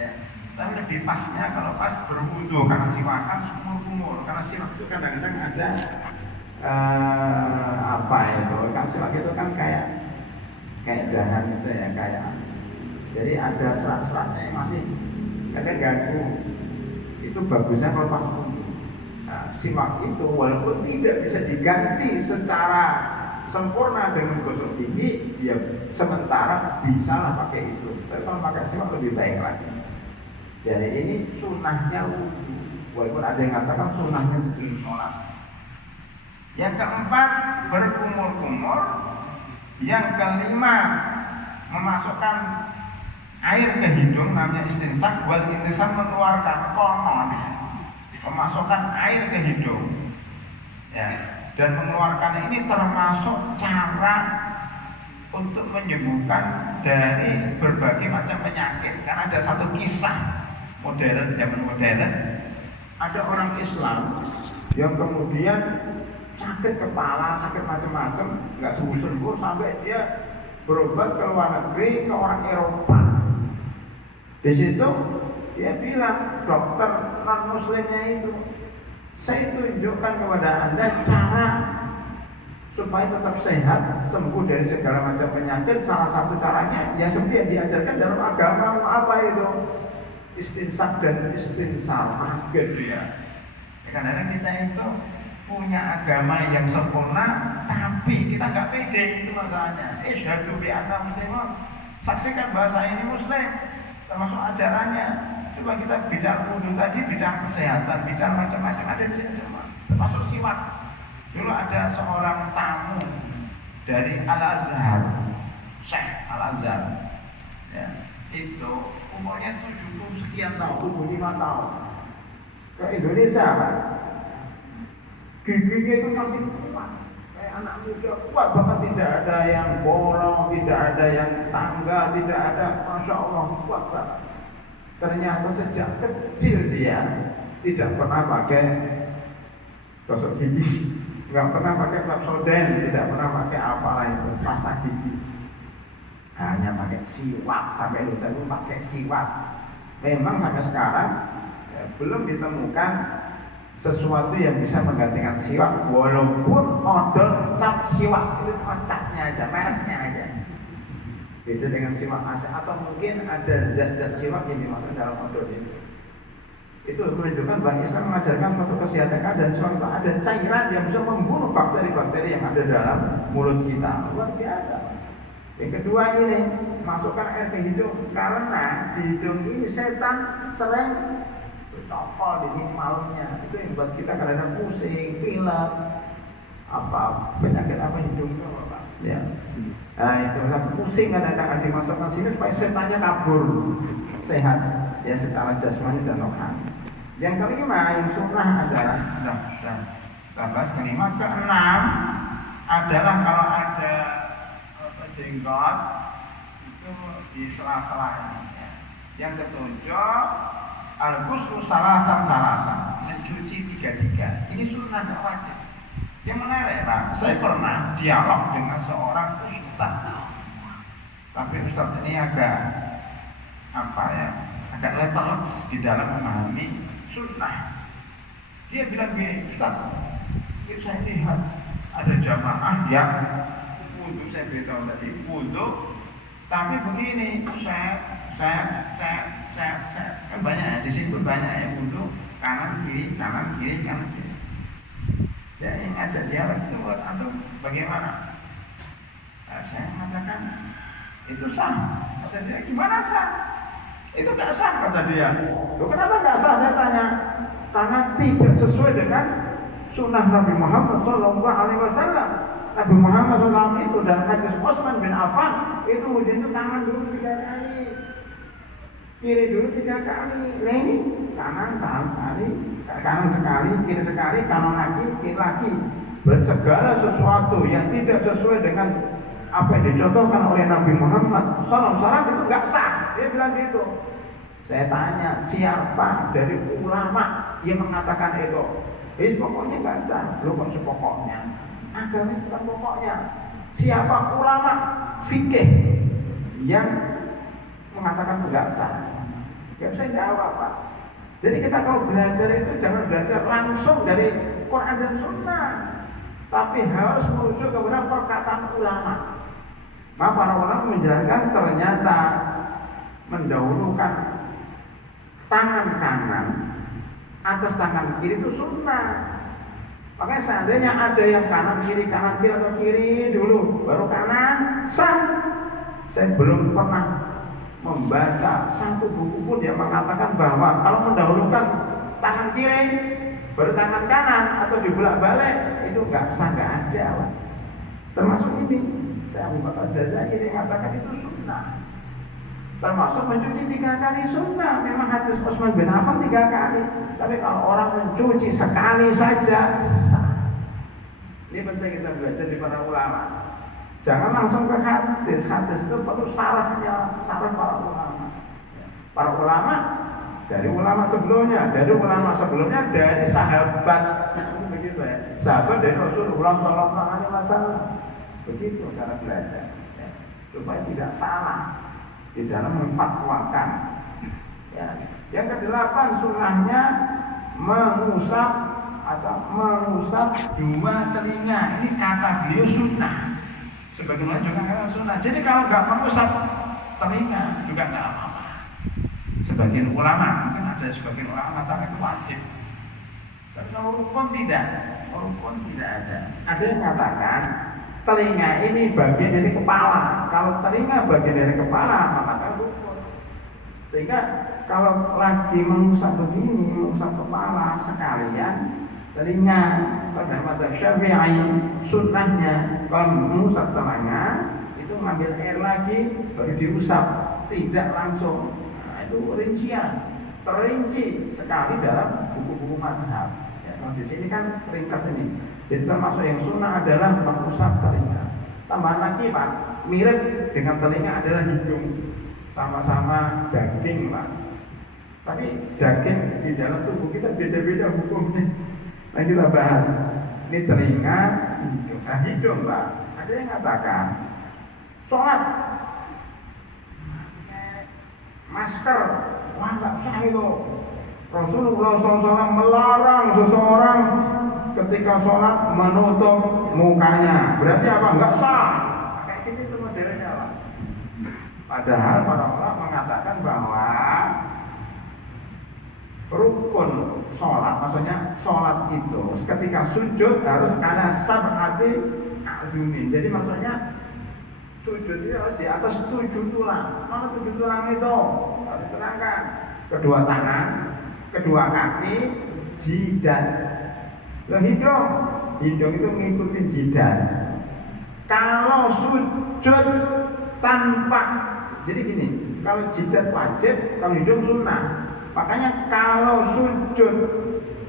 ya, tapi lebih pasnya kalau pas berwudu, karena siwakan kumur-kumur. Karena siwak itu kadang-kadang ada apa itu, kan siwak itu kan kayak dahan itu ya, kayak jadi ada serat-seratnya yang masih kadang ganggu. Itu bagusnya kalau pas wudu. Nah, siwak itu walaupun tidak bisa diganti secara sempurna dengan gosok gigi, ya sementara bisalah pakai itu. Tapi kalau pakai siwak lebih baik lagi. Jadi ini sunnahnya wudu, walaupun ada yang mengatakan sunnahnya sebelum sholat. Yang keempat, berkumur-kumur. Yang kelima, memasukkan air ke hidung, namanya istinsak. Wal intisan mengeluarkan konon, memasukkan air ke hidung ya. Dan mengeluarkan ini termasuk cara untuk menyembuhkan dari berbagai macam penyakit. Karena ada satu kisah zaman modern, ada orang Islam yang kemudian sakit kepala, sakit macam-macam, nggak sembuh-sembuh sampai dia berobat ke luar negeri, ke orang Eropa. Di situ dia bilang, dokter non muslimnya itu, saya tunjukkan kepada Anda cara supaya tetap sehat, sembuh dari segala macam penyakit. Salah satu caranya ya seperti yang diajarkan dalam agama. Apa itu? Istinsak dan istinsal. Gitu ya. Kadang-kadang kita itu punya agama yang sempurna, tapi kita nggak pede, itu masalahnya. Isyhadu bi anna muslimun, saksikan bahwa saya ini muslim, termasuk ajarannya. Coba kita bicara wudhu tadi, bicara kesehatan, bicara macam-macam, ada di sini semua, termasuk siwak. Dulu ada seorang tamu dari Al-Azhar, Syekh Al-Azhar, ya, itu umurnya 70 sekian tahun, 75 tahun, ke Indonesia, Pak. Giginya itu masih kuat, kayak anak muda, kuat banget, tidak ada yang bolong, tidak ada yang tangga, tidak ada, Masya Allah, kuat banget. Ternyata sejak kecil dia tidak pernah pakai gosok gigi, nggak pernah pakai Pepsodent, tidak pernah pakai apalah itu, pasta gigi, hanya pakai siwak. Sampai lupa itu pakai siwak. Memang sampai sekarang ya, belum ditemukan sesuatu yang bisa menggantikan siwak, walaupun odol cap siwak itu cuma capnya aja, mereknya aja. Beda dengan siwak asli, atau mungkin ada zat-zat siwak yang dimaksud dalam odol itu. Itu menunjukkan bahwa Islam mengajarkan suatu kesehatan dan siwak itu ada cairan yang bisa membunuh bakteri-bakteri yang ada dalam mulut kita. Luar biasa. Yang kedua ini, masukkan air ke hidung, karena di hidung ini setan sering cokol di sini malunya. Itu yang buat kita kadang-kadang pusing, pilek, apa penyakit apa hidung itu apa? Ya. Nah itu pusing kadang-kadang dimasukkan sini supaya setannya kabur, sehat ya secara jasmani dan rohani. Yang kelima yang sunnah adalah tambah kelima, keenam adalah kalau ada jenggot itu di sela-selanya. Yang ketujuh al-ghuslu salatan talasan, mencuci 3-3. Ini sunnah, tidak wajib. Yang menarik, nah, saya pernah dialog dengan seorang ustaz, tapi ustaz ini agak agak letal di dalam memahami sunnah. Dia bilang gini, ustaz, itu saya lihat ada jamaah yang wudhu, saya beritahu tadi wudhu, tapi begini, saya kan banyak ya, di sini pun banyak ya wudhu, kanan kiri kanan kiri kanan kiri. Ya, yang ngajak dialog itu buat antum bagaimana? Nah, saya mengatakan itu sah. Kata dia, gimana sah? Itu gak sah, kata dia. Loh, kenapa gak sah? Saya tanya. Karena tidak sesuai dengan sunnah Nabi Muhammad SAW. Nabi Muhammad SAW itu dalam hadis Utsman bin Affan itu wudhu itu tangan dulu 3 kali, kiri dulu 3 kali. Nah ini kanan sekali, kanan sekali, kiri sekali, kanan lagi, kiri lagi. Segala sesuatu yang tidak sesuai dengan apa yang dicontohkan oleh Nabi Muhammad SAW itu nggak sah. Dia bilang gitu. Saya tanya, siapa dari ulama yang mengatakan itu? Pokoknya nggak sah. Belum kok sepokoknya. Agama bukan pokoknya. Siapa ulama fikih yang mengatakan nggak sah? Ya saya jawab, Pak. Jadi kita kalau belajar itu jangan belajar langsung dari Quran dan Sunnah, tapi harus merujuk kepada perkataan ulama. Maka para ulama menjelaskan ternyata mendahulukan tangan kanan atas tangan kiri itu sunnah. Makanya seandainya ada yang kanan kiri atau kiri dulu baru kanan, sah. Saya belum pernah membaca satu buku pun yang mengatakan bahwa kalau mendahulukan tangan kiri baru tangan kanan atau dibolak-balik itu nggak sah, nggak ada. Termasuk ini, saya Abu Bakar Jazairi ini mengatakan itu sunnah. Termasuk mencuci 3 kali sunnah. Memang hadis Utsman bin Affan 3 kali. Tapi kalau orang mencuci sekali saja sah. Ini penting kita belajar di para ulama. Jangan langsung ke hadis. Hadis itu perlu sarah para ulama. Para ulama dari ulama sebelumnya, dari sahabat. Begitu ya. Sahabat dari Rasulullah SAW. Begitu cara belajar. Ya. Supaya tidak salah di dalam memfatwakan. Ya. Yang ke-8 sunnahnya mengusap 2 telinga. Ini kata beliau sunnah. Sebagaimana juga kata sunnah. Jadi kalau nggak mengusap telinga juga nggak apa-apa. Sebagian ulama, mungkin ada sebagian ulama mengatakan itu wajib. Tapi kalau rukun tidak, rukun tidak ada. Ada yang mengatakan telinga ini bagian dari kepala. Kalau telinga bagian dari kepala, maka kan rukun. Sehingga kalau lagi mengusap begini, mengusap kepala sekalian telinga. Pada madzhab Syafi'i sunnahnya kalau mengusap telinga itu ngambil air lagi baru diusap, tidak langsung. Nah, itu rincian, terinci sekali dalam buku-buku mazhab. Ya, nah di sini kan ringkas ini. Jadi termasuk yang sunnah adalah mengusap telinga. Tambahan lagi Pak, mirip dengan telinga adalah hidung. Sama-sama daging Pak. Tapi daging di dalam tubuh kita beda-beda hukumnya. Nah kita bahas. Ini telinga, hidung. Nah hidung Pak, ada yang mengatakan sholat masker, wah nggak sah itu. Rasulullah SAW melarang seseorang ketika sholat menutup mukanya. Berarti apa? Nggak sah. Kayak gini itu modelnya Pak. Padahal para ulama mengatakan bahwa rukun sholat, maksudnya sholat itu ketika sujud harus ala sab'ati a'dzumin. Jadi maksudnya sujud itu harus di atas 7 tulang. Mana 7 tulang itu? Harus diterangkan. Kedua tangan, kedua kaki, jidat. Hidung itu mengikuti jidat. Kalau sujud tanpa, jadi gini, kalau jidat wajib, kalau hidung sunnah. Makanya kalau sujud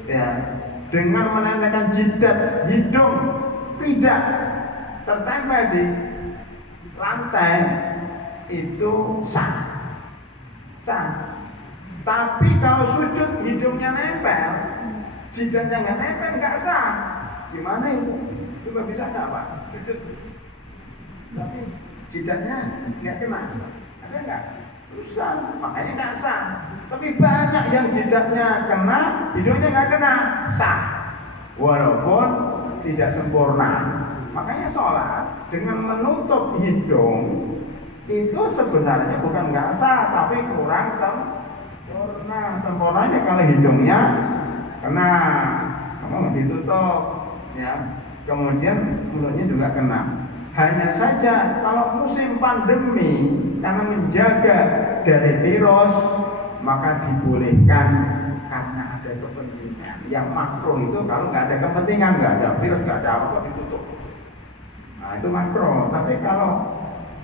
ya dengan menempelkan jidat hidung tidak tertempel di lantai itu sah. Tapi kalau sujud hidungnya nempel, jidatnya nggak nempel nggak sah. Gimana itu? Coba bisa nggak Pak? Sujud tapi jidatnya nggak kena, ada nggak? Susah, makanya nggak sah. Tapi banyak yang jidatnya kena, hidungnya nggak kena, sah. Walaupun tidak sempurna. Makanya sholat dengan menutup hidung itu sebenarnya bukan nggak sah, tapi kurang sempurna. Sempurnanya kalau hidungnya kena, kamu nggak ditutup, ya. Kemudian mulutnya juga kena. Hanya saja kalau musim pandemi karena menjaga dari virus maka dibolehkan karena ada kepentingan. Yang makro itu kalau nggak ada kepentingan, nggak ada virus, nggak ada apa ditutup. Nah itu makro. Tapi kalau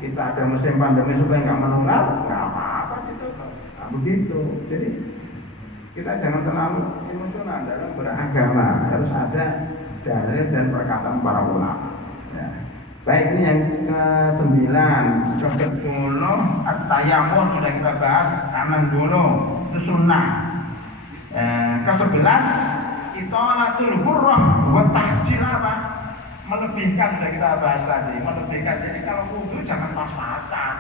kita ada musim pandemi supaya nggak menular, nggak apa-apa ditutup. Nah begitu. Jadi kita jangan terlalu emosional dalam beragama. Harus ada dalil dan perkataan para ulama. Ya. Baik, ini yang ke-9. Ke-10 at-tayammum sudah kita bahas, tangan dulu itu sunnah. Ke-11 itolatul hurrah wa tahjil apa? Melebihkan, sudah kita bahas tadi, melebihkan. Jadi kalau wudu jangan pas-pasan.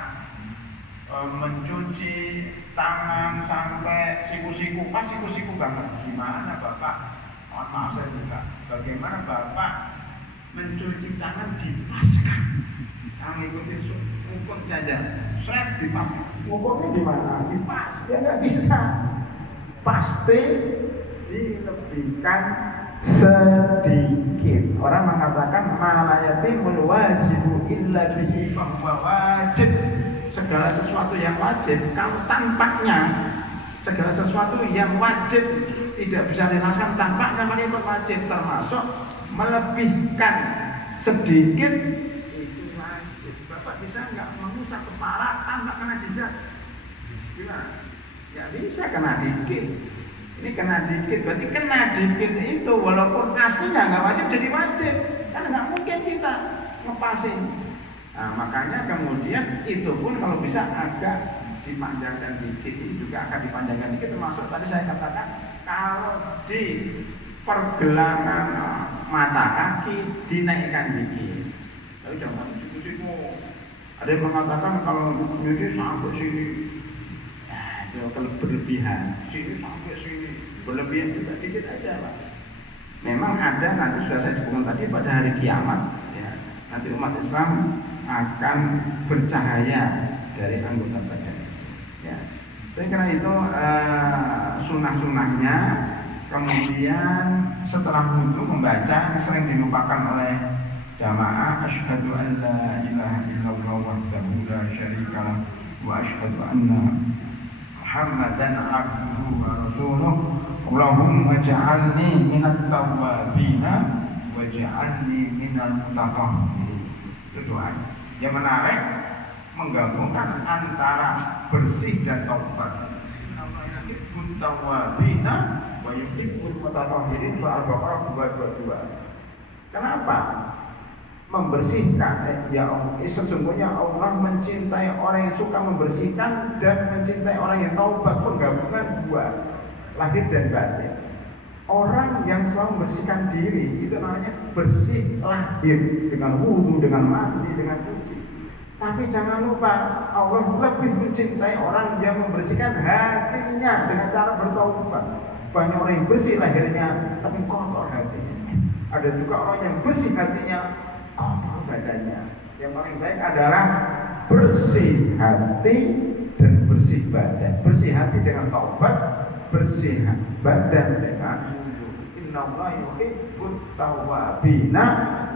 Mencuci tangan sampai siku-siku, pas siku-siku banget. Gimana Bapak? Mohon maaf saya juga. Bagaimana Bapak mencuci tangan dipaskan? Kamu ikutin hukum saja. Seret dipaskan. Hukumnya di mana? Dipas. Ya nggak bisa. Pasti dilebihkan sedikit. Orang mengatakan malayatimul wajibu illa bihi fahuwa wajib. Segala sesuatu yang wajib kalau tampaknya, segala sesuatu yang wajib tidak bisa dilaksanakan tampaknya maka itu wajib, termasuk melebihkan sedikit itu wajib. Bapak bisa nggak mengusap kepala tanpa kena jidat? Gimana? Ya bisa, kena dikit. Ini kena dikit, berarti kena dikit itu walaupun aslinya nggak wajib jadi wajib. Karena nggak mungkin kita ngepasin. Nah makanya kemudian itu pun kalau bisa agak dipanjangkan dikit, ini juga akan dipanjangkan dikit, termasuk tadi saya katakan kalau di pergelangan mata kaki dinaikkan dikit. Tapi jangan siku-siku. Ada yang mengatakan kalau nyuci sampai sini, nah, itu berlebihan. Sini sampai sini berlebihan juga dikit aja Pak. Memang ada, nanti sudah saya sebutkan tadi pada hari kiamat, ya, nanti umat Islam akan bercahaya dari anggota badan. Ya. Saya kira itu sunnah-sunnahnya. Kemudian setelah wudu membaca sering dilupakan oleh jamaah, asyhadu an la ilaha illallah wahdahu la syarika lah wa asyhadu anna Muhammadan abduhu wa rasuluh. Allahumma ja'alni minat tawwabina wa ja'alni minal mutatahhirin. Itu doa. Yang menarik menggabungkan antara bersih dan taubat. Namanya yuhibbut tawwabina wa yuhibbul mutatahhirin, soal Baqarah 222. Kenapa? Membersihkan, sesungguhnya Allah mencintai orang yang suka membersihkan dan mencintai orang yang taubat, penggabungan dua, lahir dan batin. Orang yang selalu membersihkan diri itu namanya bersih lahir, dengan wudu, dengan mandi, dengan cuci. Tapi jangan lupa Allah lebih mencintai orang yang membersihkan hatinya dengan cara bertaubat. Banyak orang yang bersih lahirnya tapi kotor hatinya. Ada juga orang yang bersih hatinya, kotor badannya. Yang paling baik adalah bersih hati dan bersih badan. Bersih hati dengan taubat, bersih badan dengan wudu. Innallaha yuhibbut tawwabina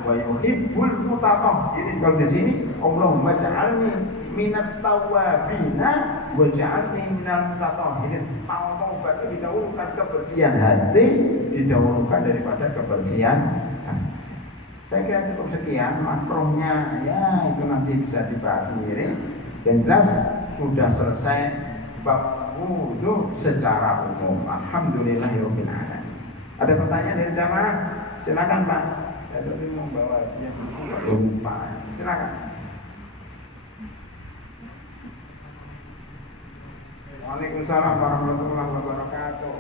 wa yuhibbul mutatahhirin. Kalau di sini Allahumma ja'alni minat tawwabina wa ja'alni minal mutatahhirin. Taubat itu didahulukan, kebersihan hati didahulukan daripada kebersihan hati. Saya kira cukup sekian makronya, ya itu nanti bisa dibahas sendiri. Dan jelas sudah selesai bab wudu secara umum. Alhamdulillahirabbil alamin. Ada pertanyaan dari jamaah? Silakan Pak. Saya tadi mau bawa dia lupa. Silakan. Waalaikumsalam warahmatullahi wabarakatuh.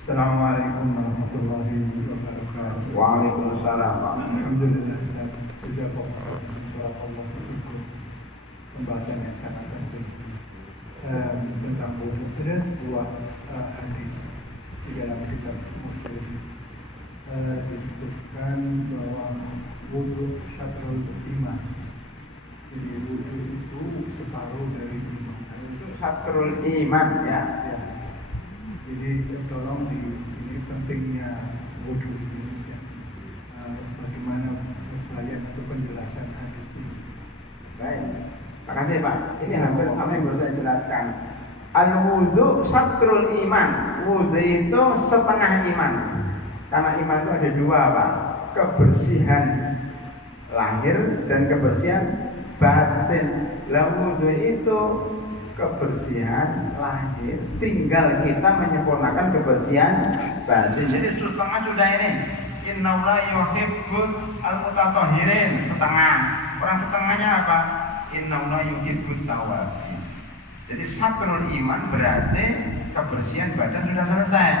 Assalamualaikum warahmatullahi wabarakatuh. Waalaikumsalam. Alhamdulillah, jazakallahu khairan. Pembahasan yang sangat penting tentang wudu. Ada sebuah hadis di dalam kitab Muslim disebutkan bahwa wudu syatrul iman. Jadi wudu itu separuh dari iman. Itu syatrul iman, ya. Jadi tolong ini pentingnya wudu ini, ya. Bagaimana bayan atau penjelasan hadis ini. Baik, makasih Pak. Ini hampir sama yang baru saya jelaskan. Al-wudu syatrul iman. Wudu itu setengah iman. Karena iman itu ada dua Pak, kebersihan lahir dan kebersihan batin. Lah wudu itu kebersihan lahir, tinggal kita menyempurnakan kebersihan batin. Jadi setengah sudah ini. Innallaha yuhibbul al-mutatahhirin, setengah. Orang setengahnya apa? Innallaha yuhibbut tawwabin. Jadi satrul iman berarti kebersihan badan sudah selesai.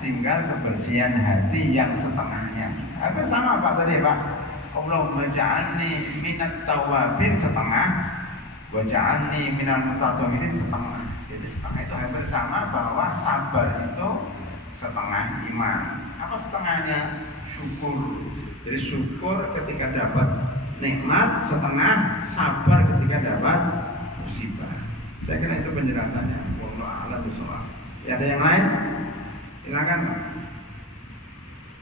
Tinggal kebersihan hati yang setengahnya. Hampir sama Pak tadi Pak. Allahumma ja'alni minat tawwabin setengah, wa ja'alni minal mutatahhirin setengah. Jadi setengah itu hampir sama, bahwa sabar itu setengah iman. Apa setengahnya? Syukur. Jadi syukur ketika dapat nikmat, setengah sabar ketika dapat musibah. Saya kira itu penjelasannya. Wallahu a'lam bishawab. Ya, ada yang lain? Silakan.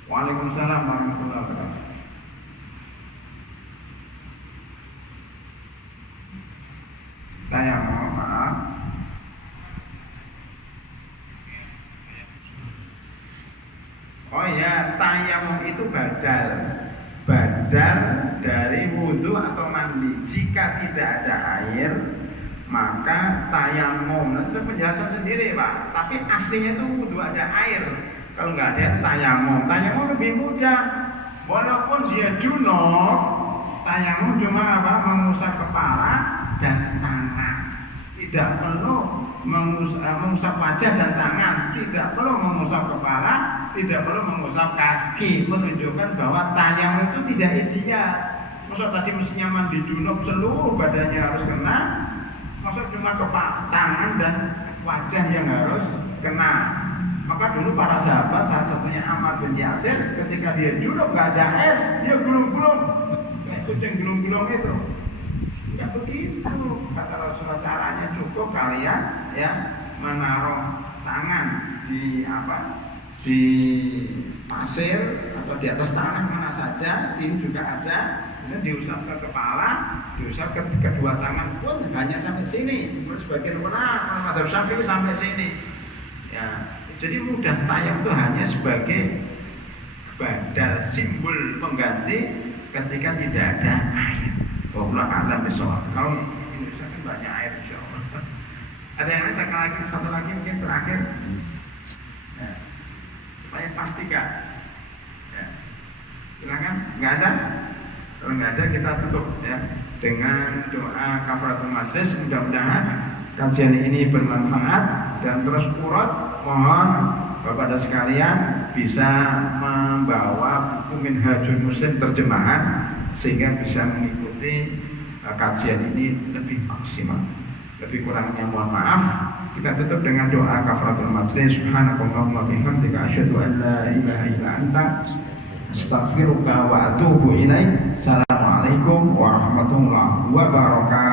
Waalaikumsalam warahmatullahi wabarakatuh. Saya mohon maaf. Oh ya, tayamum itu badal dari wudu atau mandi. Jika tidak ada air, maka tayamum. Nah, itu penjelasan sendiri Pak. Tapi aslinya itu wudu ada air. Kalau nggak ada tayamum, tayamum lebih mudah. Walaupun dia junub, tayamum cuma apa? Mengusap kepala dan tangan. Tidak perlu mengusap wajah dan tangan. Tidak perlu mengusap kepala, tidak perlu mengusap kaki. Menunjukkan bahwa tayamum itu tidak ideal. Maksud tadi mestinya mandi junub seluruh badannya harus kena. Maksud cuma kepala, tangan dan wajah yang harus kena. Maka dulu para sahabat, salah satunya Ammar bin Yasir, ketika dia junub nggak ada air, dia gulung-gulung kayak kucing gulung-gulung itu. begitu. Kata Rasulullah, caranya cukup kalian ya menaruh tangan di di pasir atau di atas tanah mana saja, ini juga ada. Kemudian diusap ke kepala, diusap ke kedua tangan pun hanya sampai sini. Sebagian ulama madzhab Syafi'i sampai sini. Ya, jadi mudah tayamum itu hanya sebagai badal, simbol pengganti ketika tidak ada air. Wallahu a'lam bishawab. Kalau Indonesia kan banyak air insyaallah. Ada yang lain satu lagi mungkin terakhir. Ya. Supaya pastikan. Ya. Silakan, nggak ada? Kalau nggak ada kita tutup ya dengan doa kafaratul majlis. Mudah-mudahan kajian ini bermanfaat dan terus urut. Mohon Bapak dan sekalian bisa membawa buku Minhajul Muslim terjemahan sehingga bisa mengikuti kajian ini lebih maksimal. Lebih kurangnya mohon maaf. Kita tutup dengan doa kafaratul majlis. Subhanakallahumma bihamdika asyhadu an la ilaha illa anta astaghfiruka wa atubu ilaik. Assalamualaikum warahmatullahi wabarakatuh.